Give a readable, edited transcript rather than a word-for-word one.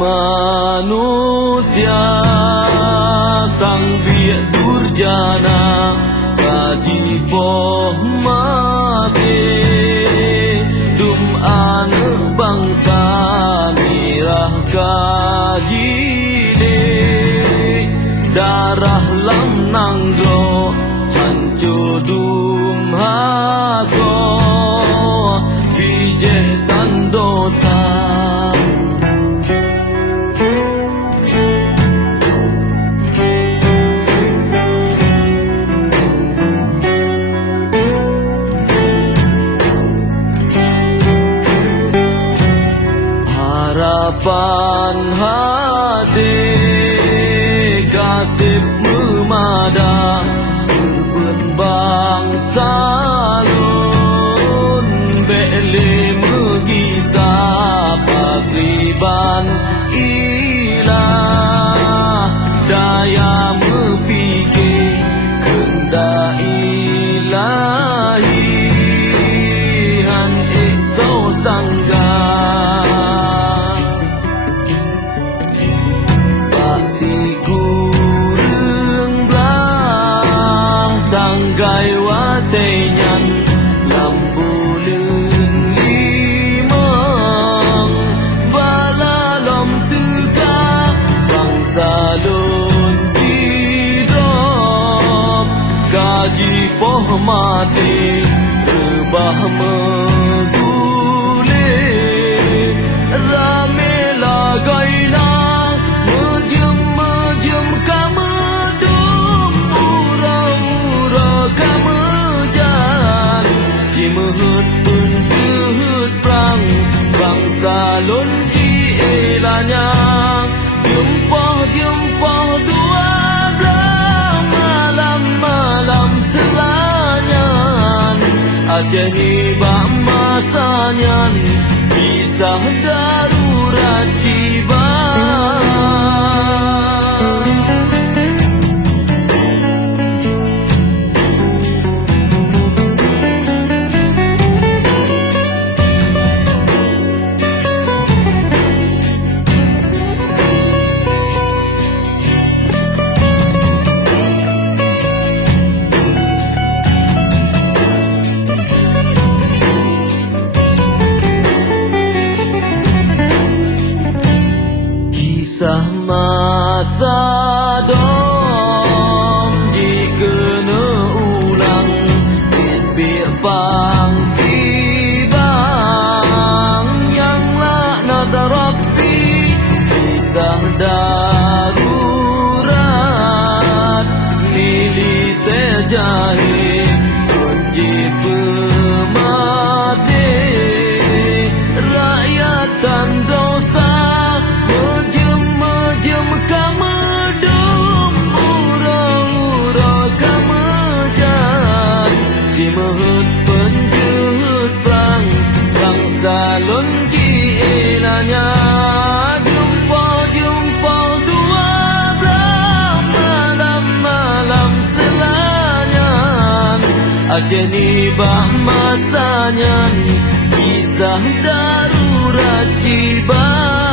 Manusia sang via durjana kaji poh mate dum ane bangsa mirah kaji de darah lam nanggo hancur dum haso bijeh tan dosa harapan hati kasih memada urban bangsa lun bele megisa pagriban ilah daya mepikir kenda ilahi han ekso sangga si kurang belah tanggai watenyan lambulun limang balalom teka bangsa lun hidup gaji poh mati rebah megule rame lagai salon di elanya jumpa dua belah malam selanyan ajani bak masanya bisa darurat tiba. Kisah masa dom dikena ulang bibir bang tibang yang laknat Rabbi kisah darurat militer jahil kunci pemati rakyatan dosa salon di elanya jumpa dua belah malam selanyan ajani bah masanya kisah darurat tiba.